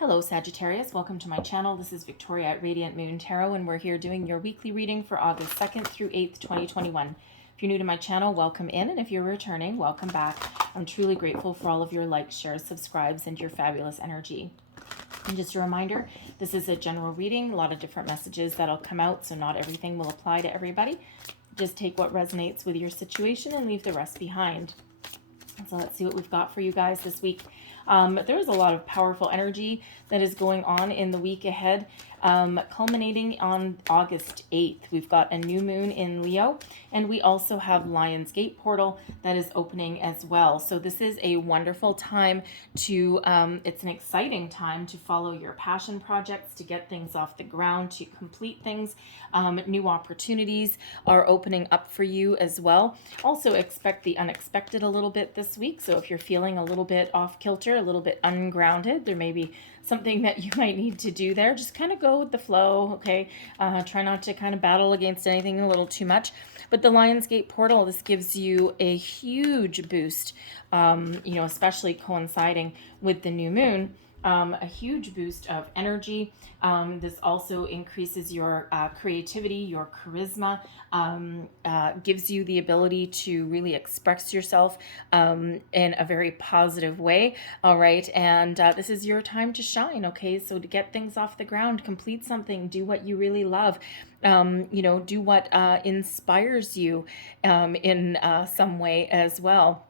Hello Sagittarius, welcome to my channel. This is Victoria at Radiant Moon Tarot, and we're here doing your weekly reading for August 2nd through 8th, 2021. If you're new to my channel, welcome in, and if you're returning, welcome back. I'm truly grateful for all of your likes, shares, subscribes, and your fabulous energy. And just a reminder, this is a general reading, a lot of different messages that'll come out, so not everything will apply to everybody. Just take what resonates with your situation and leave the rest behind. So let's see what we've got for you guys this week. There's a lot of powerful energy that is going on in the week ahead, culminating on August 8th. We've got a new moon in Leo, and we also have Lion's Gate portal that is opening as well. So this is a wonderful time to, it's an exciting time to follow your passion projects, to get things off the ground, to complete things. New opportunities are opening up for you as well. Also expect the unexpected a little bit this week. So if you're feeling a little bit off kilter, a little bit ungrounded, there may be something that you might need to do there. Just kind of go with the flow, okay? Try not to kind of battle against anything a little too much. But the Lionsgate portal, this gives you a huge boost, especially coinciding with the new moon. A huge boost of energy. This also increases your creativity, your charisma, gives you the ability to really express yourself in a very positive way. All right. And this is your time to shine. Okay. So to get things off the ground, complete something, do what you really love. Do what inspires you in some way as well.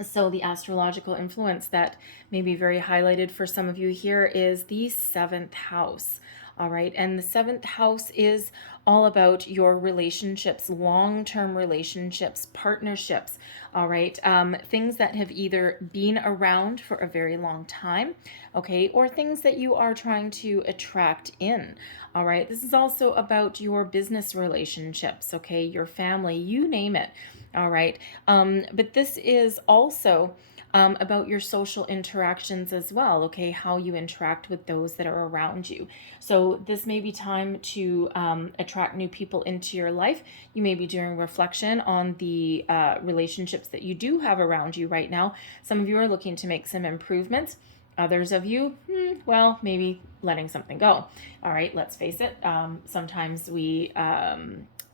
So the astrological influence that may be very highlighted for some of you here is the 7th house. All right. And the 7th house is all about your relationships, long-term relationships, partnerships. All right. Things that have either been around for a very long time. Okay. Or things that you are trying to attract in. All right. This is also about your business relationships. Okay. Your family, you name it. All right. But this is also about your social interactions as well. Okay. How you interact with those that are around you. So this may be time to attract new people into your life. You may be doing reflection on the relationships that you do have around you right now. Some of you are looking to make some improvements. Others of you, well, maybe letting something go. All right. Let's face it. Sometimes we...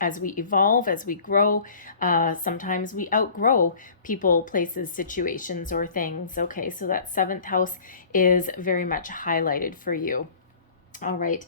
as we evolve, as we grow, sometimes we outgrow people, places, situations, or things. Okay, so that 7th house is very much highlighted for you. All right.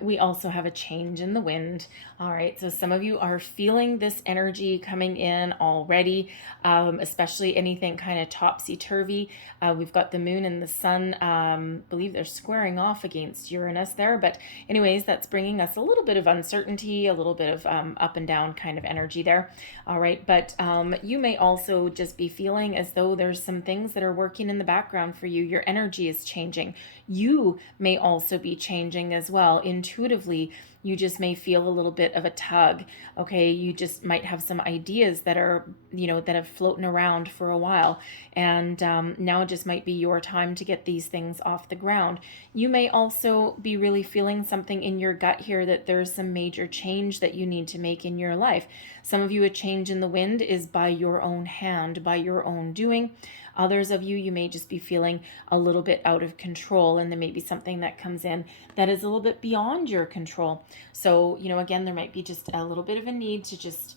We also have a change in the wind. All right. So some of you are feeling this energy coming in already, especially anything kind of topsy-turvy. We've got the moon and the sun, believe they're squaring off against Uranus there. But anyways, that's bringing us a little bit of uncertainty, a little bit of up and down kind of energy there. All right. But you may also just be feeling as though there's some things that are working in the background for you. Your energy is changing. You may also be changing as well. Intuitively, you just may feel a little bit of a tug. Okay, you just might have some ideas that are, that have floating around for a while, and now just might be your time to get these things off the ground. You may also be really feeling something in your gut here that there's some major change that you need to make in your life. Some of you, a change in the wind is by your own hand, by your own doing. Others of you, you may just be feeling a little bit out of control, and there may be something that comes in that is a little bit beyond your control. So, again, there might be just a little bit of a need to just,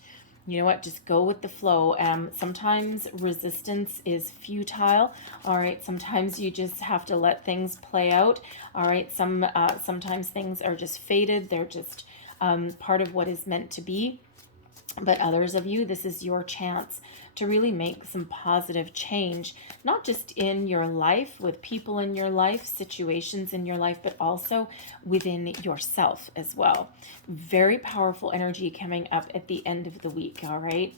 just go with the flow. Sometimes resistance is futile. All right. Sometimes you just have to let things play out. All right. Sometimes things are just fated. They're just part of what is meant to be. But others of you, this is your chance to really make some positive change, not just in your life, with people in your life, situations in your life, but also within yourself as well. Very powerful energy coming up at the end of the week, all right?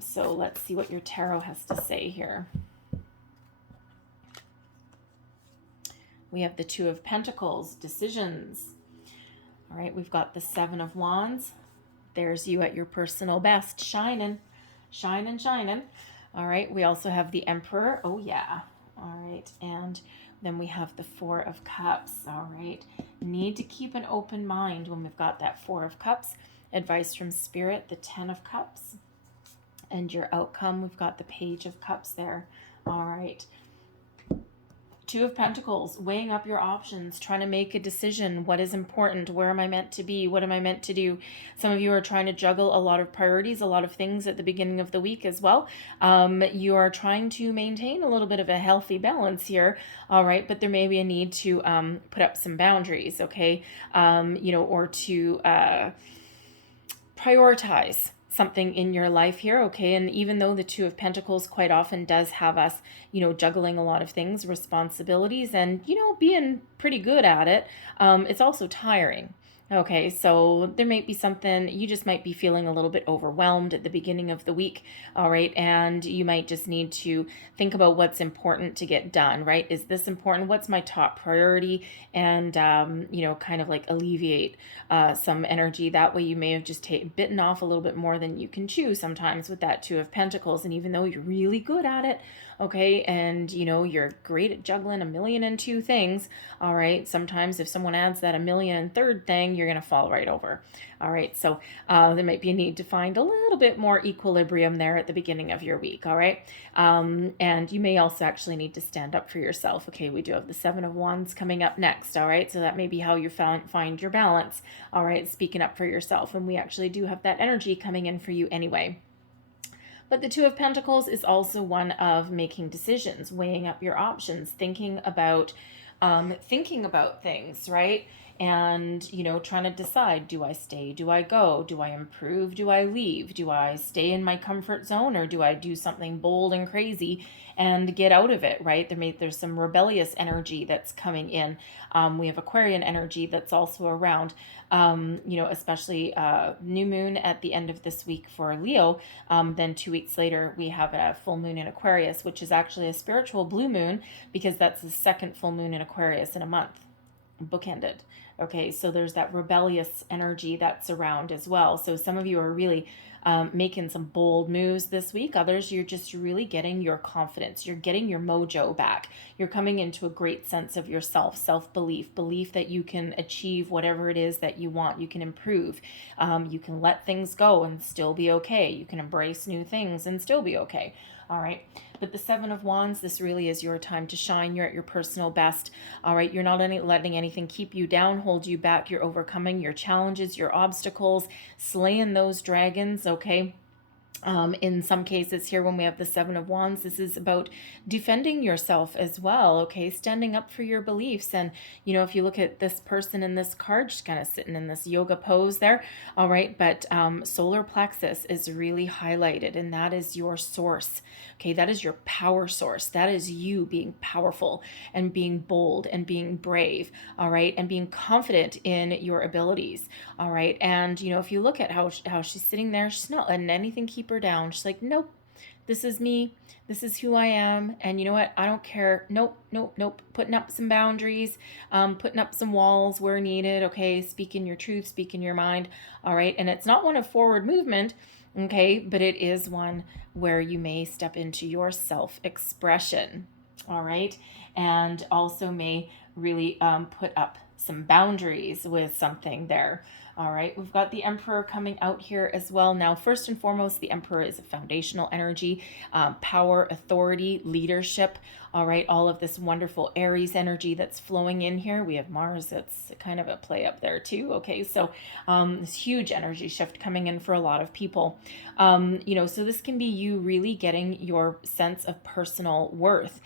So let's see what your tarot has to say here. We have the 2 of Pentacles, decisions. All right, we've got the 7 of Wands. There's you at your personal best, shining. All right, we also have the Emperor. Oh, yeah. All right, and then we have the 4 of Cups. All right, need to keep an open mind when we've got that 4 of Cups. Advice from Spirit, the 10 of Cups. And your outcome, we've got the Page of Cups there. All right. Two of Pentacles, weighing up your options, trying to make a decision. What is important? Where am I meant to be? What am I meant to do? Some of you are trying to juggle a lot of priorities, a lot of things at the beginning of the week as well. You are trying to maintain a little bit of a healthy balance here, all right? But there may be a need to put up some boundaries, okay? Or to prioritize something in your life here, okay? And even though the Two of Pentacles quite often does have us, juggling a lot of things, responsibilities, and, being pretty good at it, it's also tiring. Okay, so there might be something, you just might be feeling a little bit overwhelmed at the beginning of the week, all right? And you might just need to think about what's important to get done, right? Is this important? What's my top priority? And, kind of like alleviate some energy. That way you may have just bitten off a little bit more than you can chew sometimes with that Two of Pentacles. And even though you're really good at it, okay, and you're great at juggling 1,000,002 things, all right, sometimes if someone adds that 1,000,003rd thing, you're going to fall right over. All right, so there might be a need to find a little bit more equilibrium there at the beginning of your week. All right, and you may also actually need to stand up for yourself. Okay, we do have the Seven of Wands coming up next. All right, so that may be how you find your balance. All right, speaking up for yourself, and we actually do have that energy coming in for you anyway. But the Two of Pentacles is also one of making decisions, weighing up your options, thinking about things, right? And, trying to decide, do I stay? Do I go? Do I improve? Do I leave? Do I stay in my comfort zone, or do I do something bold and crazy and get out of it, right? There's some rebellious energy that's coming in. We have Aquarian energy that's also around, especially new moon at the end of this week for Leo. Then 2 weeks later, we have a full moon in Aquarius, which is actually a spiritual blue moon, because that's the second full moon in Aquarius in a month, bookended. Okay, so there's that rebellious energy that's around as well. So some of you are really making some bold moves this week. Others, you're just really getting your confidence. You're getting your mojo back. You're coming into a great sense of yourself, self-belief, belief that you can achieve whatever it is that you want. You can improve. You can let things go and still be okay. You can embrace new things and still be okay. All right. But the Seven of Wands, this really is your time to shine. You're at your personal best. All right. You're not letting anything keep you down, hold you back. You're overcoming your challenges, your obstacles, slaying those dragons. Okay. In some cases here, when we have the Seven of Wands, this is about defending yourself as well, okay? Standing up for your beliefs. And, if you look at this person in this card, just kind of sitting in this yoga pose there, all right? But solar plexus is really highlighted, and that is your source, okay? That is your power source. That is you being powerful and being bold and being brave, all right? And being confident in your abilities, all right? And, if you look at how she's sitting there, she's not letting anything keep her down. She's like, nope, this is me. This is who I am. And you know what? I don't care. Nope. Putting up some boundaries, putting up some walls where needed. Okay. Speaking your truth, speaking your mind. All right. And it's not one of forward movement. Okay. But it is one where you may step into your self-expression. All right. And also may really put up some boundaries with something there. All right, we've got the Emperor coming out here as well. Now, first and foremost, the Emperor is a foundational energy, power, authority, leadership. All right, all of this wonderful Aries energy that's flowing in here. We have Mars that's kind of a play up there too. Okay, so this huge energy shift coming in for a lot of people. So this can be you really getting your sense of personal worth.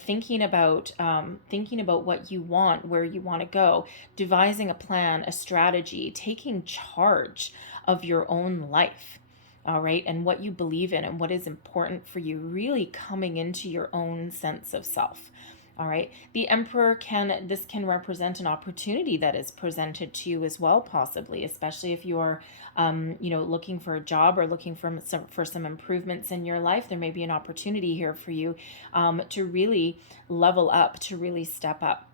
Thinking about what you want, where you want to go, devising a plan, a strategy, taking charge of your own life, all right, and what you believe in and what is important for you, really coming into your own sense of self. All right. The Emperor can represent an opportunity that is presented to you as well, possibly, especially if you're, looking for a job or looking for some improvements in your life. There may be an opportunity here for you to really level up, to really step up.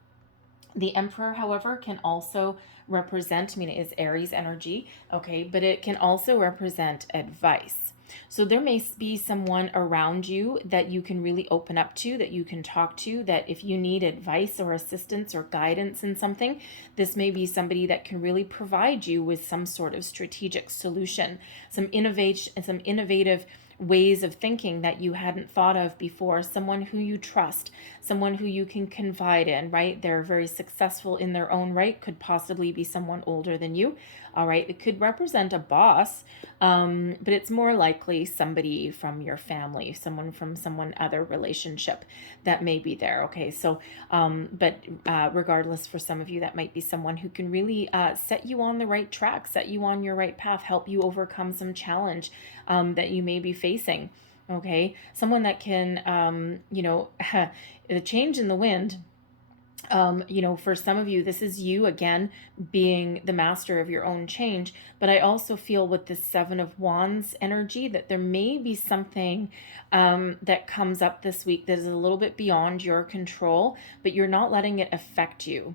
The Emperor, however, can also represent, it is Aries energy, okay, but it can also represent advice. So there may be someone around you that you can really open up to, that you can talk to, that if you need advice or assistance or guidance in something, this may be somebody that can really provide you with some sort of strategic solution, some innovative ways of thinking that you hadn't thought of before, someone who you trust, someone who you can confide in, right? They're very successful in their own right, could possibly be someone older than you. All right, it could represent a boss, but it's more likely somebody from your family, someone from someone other relationship that may be there. Okay, so, regardless, for some of you, that might be someone who can really set you on the right track, set you on your right path, help you overcome some challenge that you may be facing. Okay, someone that can, the change in the wind. For some of you, this is you again being the master of your own change. But I also feel with the Seven of Wands energy that there may be something that comes up this week that is a little bit beyond your control, but you're not letting it affect you.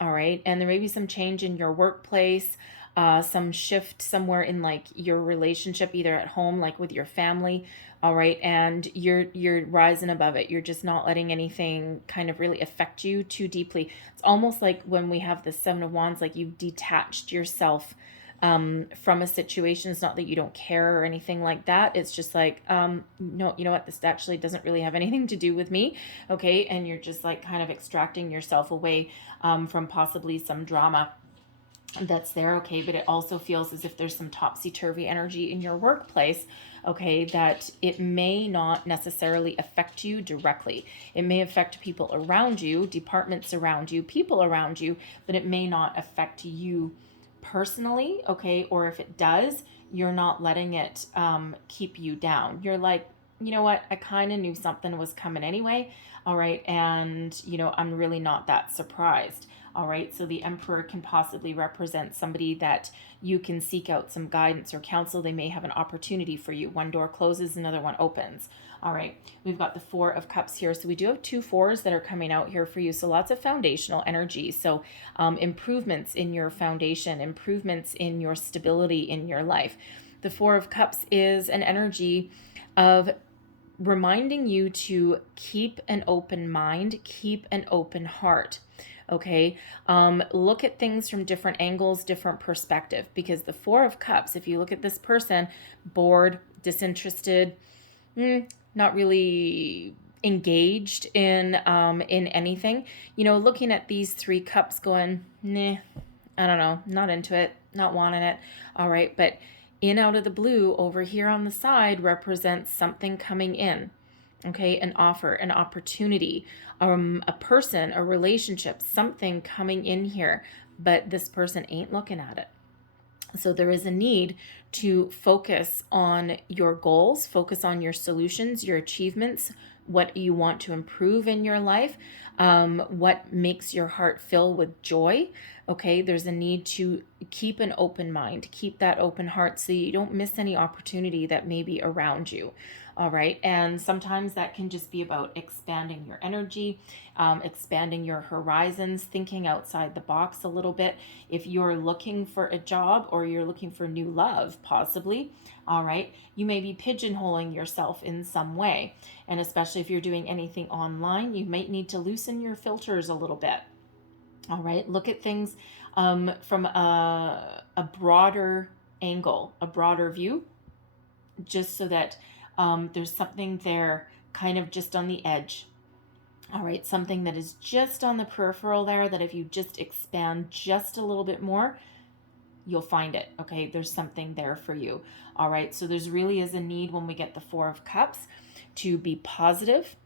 All right. And there may be some change in your workplace, some shift somewhere in like your relationship, either at home, like with your family. All right. And you're rising above it. You're just not letting anything kind of really affect you too deeply. It's almost like when we have the Seven of Wands, like you've detached yourself from a situation. It's not that you don't care or anything like that. It's just like, no, you know what? This actually doesn't really have anything to do with me. Okay. And you're just like kind of extracting yourself away from possibly some drama that's there. Okay. But it also feels as if there's some topsy-turvy energy in your workplace. Okay. That it may not necessarily affect you directly. It may affect people around you, departments around you, people around you, but it may not affect you personally. Okay. Or if it does, you're not letting it keep you down. You're like, you know what? I kind of knew something was coming anyway. All right. And, I'm really not that surprised. All right. So the Emperor can possibly represent somebody that you can seek out some guidance or counsel. They may have an opportunity for you. One door closes, another one opens. All right. We've got the Four of Cups here. So we do have 2 fours that are coming out here for you. So lots of foundational energy. So improvements in your foundation, improvements in your stability in your life. The Four of Cups is an energy of reminding you to keep an open mind, keep an open heart. Okay. Look at things from different angles, different perspective, because the Four of Cups, if you look at this person, bored, disinterested, not really engaged in anything, looking at these 3 cups going, nah, I don't know, not into it, not wanting it. All right. But in out of the blue over here on the side represents something coming in. Okay, an offer, an opportunity, a person, a relationship, something coming in here, but this person ain't looking at it. So there is a need to focus on your goals, focus on your solutions, your achievements, what you want to improve in your life, what makes your heart fill with joy. Okay, there's a need to keep an open mind, keep that open heart so you don't miss any opportunity that may be around you. All right. And sometimes that can just be about expanding your energy, expanding your horizons, thinking outside the box a little bit. If you're looking for a job or you're looking for new love, possibly, all right, you may be pigeonholing yourself in some way. And especially if you're doing anything online, you might need to loosen your filters a little bit. All right. Look at things from a broader angle, a broader view, just so that there's something there kind of just on the edge. All right, something that is just on the peripheral there, that if you just expand just a little bit more, you'll find it. Okay, there's something there for you. All right, so there's really is a need when we get the Four of Cups to be positive.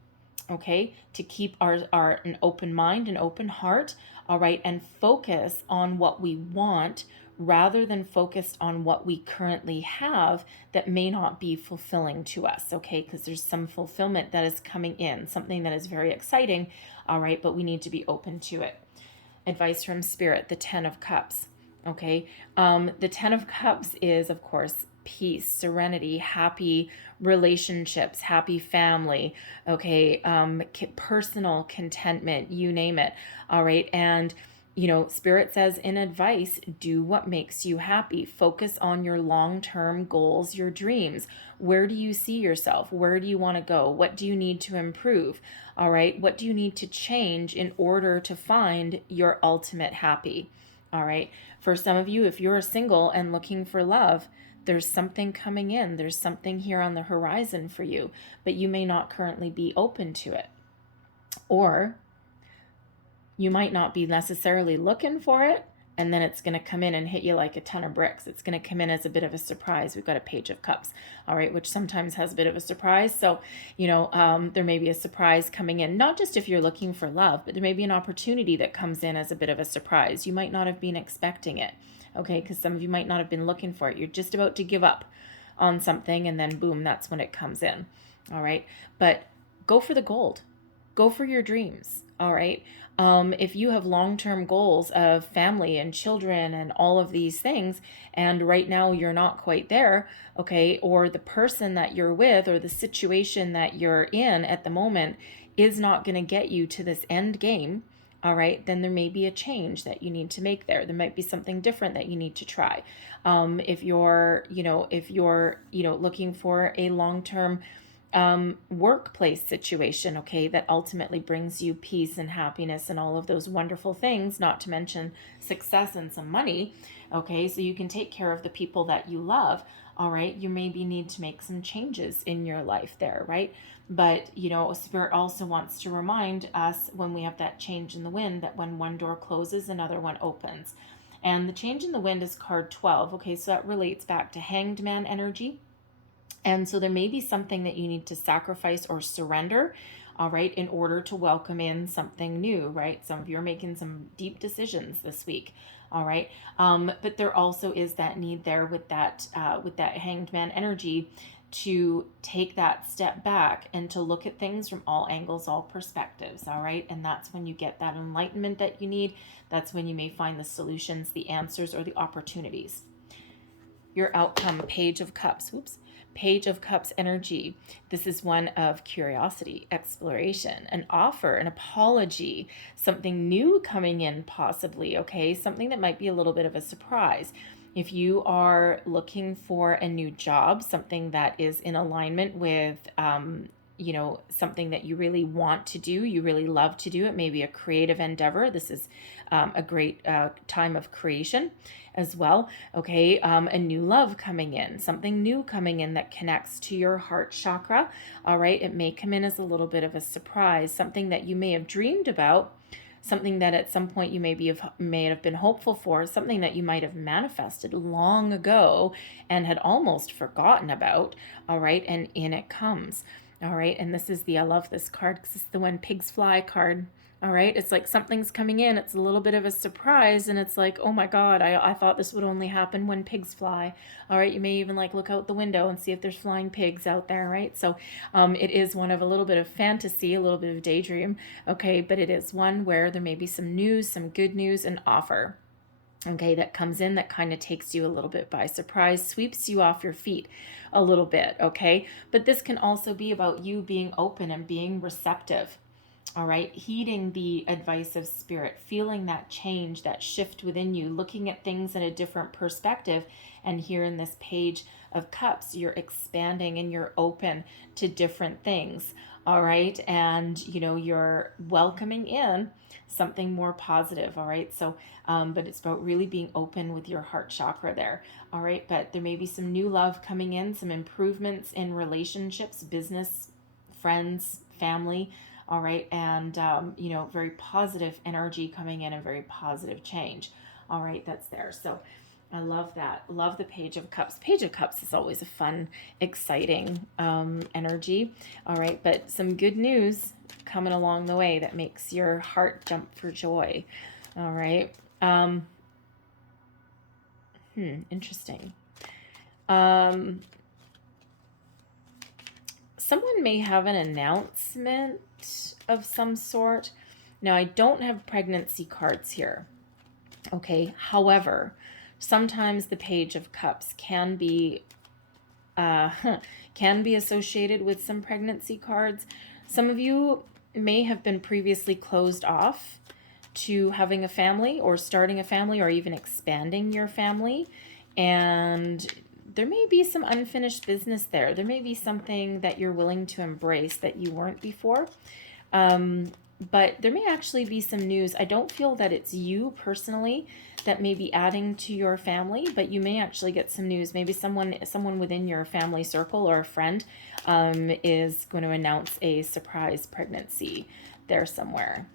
Okay, to keep an open mind, an open heart. All right, and focus on what we want rather than focused on what we currently have that may not be fulfilling to us. Okay, because there's some fulfillment that is coming in, something that is very exciting. All right, but we need to be open to it. Advice from Spirit, the 10 of Cups. Okay, the 10 of Cups is, of course, peace, serenity, happy relationships, happy family, okay, personal contentment, you name it. All right. And, Spirit says in advice, do what makes you happy. Focus on your long-term goals, your dreams. Where do you see yourself? Where do you want to go? What do you need to improve? All right. What do you need to change in order to find your ultimate happy? All right. For some of you, if you're single and looking for love, there's something coming in. There's something here on the horizon for you, but you may not currently be open to it. Or you might not be necessarily looking for it, and then it's going to come in and hit you like a ton of bricks. It's going to come in as a bit of a surprise. We've got a Page of Cups, all right, which sometimes has a bit of a surprise. So, there may be a surprise coming in, not just if you're looking for love, but there may be an opportunity that comes in as a bit of a surprise. You might not have been expecting it, okay, because some of you might not have been looking for it. You're just about to give up on something, and then boom, that's when it comes in, all right? But go for the gold. Go for your dreams, all right? If you have long-term goals of family and children and all of these things, and right now you're not quite there, okay, or the person that you're with or the situation that you're in at the moment is not going to get you to this end game, all right, then there may be a change that you need to make there. There might be something different that you need to try. If you're looking for a long-term workplace situation, okay, that ultimately brings you peace and happiness and all of those wonderful things, not to mention success and some money, okay, so you can take care of the people that you love, all right, you maybe need to make some changes in your life there, right? But, Spirit also wants to remind us when we have that change in the wind that when one door closes, another one opens. And the change in the wind is card 12, okay, so that relates back to Hanged Man energy. And so there may be something that you need to sacrifice or surrender, all right, in order to welcome in something new, right? Some of you are making some deep decisions this week, all right. But there also is that need there with that Hanged Man energy to take that step back and to look at things from all angles, all perspectives, all right. And that's when you get that enlightenment that you need. That's when you may find the solutions, the answers, or the opportunities. Your outcome, Page of Cups. Oops. Page of Cups energy. This is one of curiosity, exploration, an offer, an apology, something new coming in possibly, okay? Something that might be a little bit of a surprise. If you are looking for a new job, something that is in alignment with something that you really want to do, you really love to do, it may be a creative endeavor. This is a great time of creation as well. Okay, a new love coming in, something new coming in that connects to your heart chakra. All right, it may come in as a little bit of a surprise, something that you may have dreamed about, something that at some point you may have been hopeful for, something that you might have manifested long ago and had almost forgotten about. All right, and in it comes. All right, and this is I love this card because it's the When Pigs Fly card. All right, it's like something's coming in, it's a little bit of a surprise, and it's like, oh my God, I thought this would only happen when pigs fly. All right, you may even look out the window and see if there's flying pigs out there, right? So it is one of a little bit of fantasy, a little bit of daydream, okay, but it is one where there may be some news, some good news, an offer, okay, that comes in that kind of takes you a little bit by surprise, sweeps you off your feet a little bit, okay? But this can also be about you being open and being receptive. All right, heeding the advice of Spirit, feeling that change, that shift within you, looking at things in a different perspective. And here in this Page of Cups, you're expanding and you're open to different things. All right, and you're welcoming in something more positive. All right, so but it's about really being open with your heart chakra there. All right, but there may be some new love coming in, some improvements in relationships, business, friends, family. All right, and very positive energy coming in and very positive change. All right, that's there. So I love that. Love the Page of Cups. Page of Cups is always a fun, exciting energy. All right, but some good news coming along the way that makes your heart jump for joy. All right. Interesting. Someone may have an announcement of some sort. Now, I don't have pregnancy cards here. Okay. However, sometimes the Page of Cups can be associated with some pregnancy cards. Some of you may have been previously closed off to having a family or starting a family or even expanding your family, and there may be some unfinished business there. There may be something that you're willing to embrace that you weren't before. But there may actually be some news. I don't feel that it's you personally that may be adding to your family, but you may actually get some news. Maybe someone within your family circle or a friend is going to announce a surprise pregnancy there somewhere.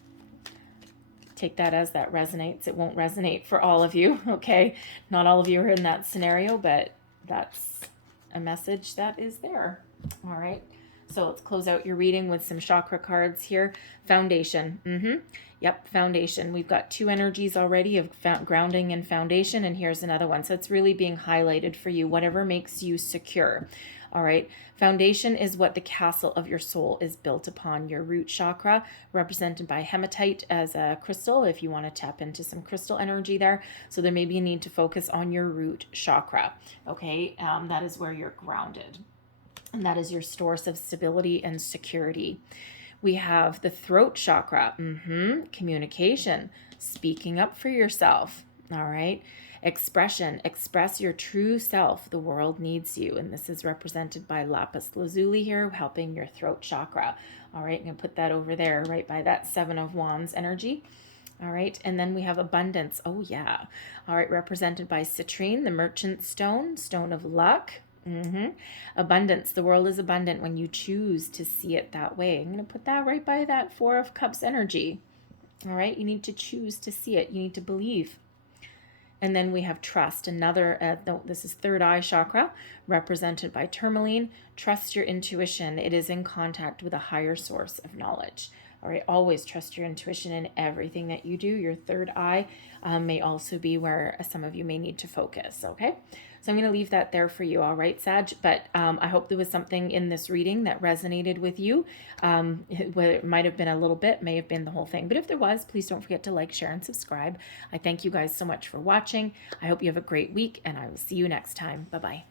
Take that as that resonates. It won't resonate for all of you, okay? Not all of you are in that scenario, but that's a message that is there. All right. So let's close out your reading with some chakra cards here. Foundation. Yep, foundation. We've got 2 energies already of grounding and foundation, and here's another one. So it's really being highlighted for you, whatever makes you secure. All right. Foundation is what the castle of your soul is built upon. Your root chakra, represented by hematite as a crystal, if you want to tap into some crystal energy there. So there may be a need to focus on your root chakra. Okay. That is where you're grounded. And that is your source of stability and security. We have the throat chakra, communication, speaking up for yourself, all right? Expression, express your true self. The world needs you. And this is represented by lapis lazuli here, helping your throat chakra. All right, I'm going to put that over there right by that 7 of Wands energy. All right, and then we have abundance. Oh, yeah. All right, represented by citrine, the merchant stone, stone of luck. Abundance. The world is abundant when you choose to see it that way. I'm going to put that right by that 4 of Cups energy. All right. You need to choose to see it. You need to believe. And then we have trust. Another, this is third eye chakra, represented by tourmaline. Trust your intuition. It is in contact with a higher source of knowledge. All right. Always trust your intuition in everything that you do. Your third eye may also be where some of you may need to focus. Okay. So I'm going to leave that there for you. All right, Sag. But I hope there was something in this reading that resonated with you. It might have been a little bit, may have been the whole thing. But if there was, please don't forget to like, share, and subscribe. I thank you guys so much for watching. I hope you have a great week, and I will see you next time. Bye-bye.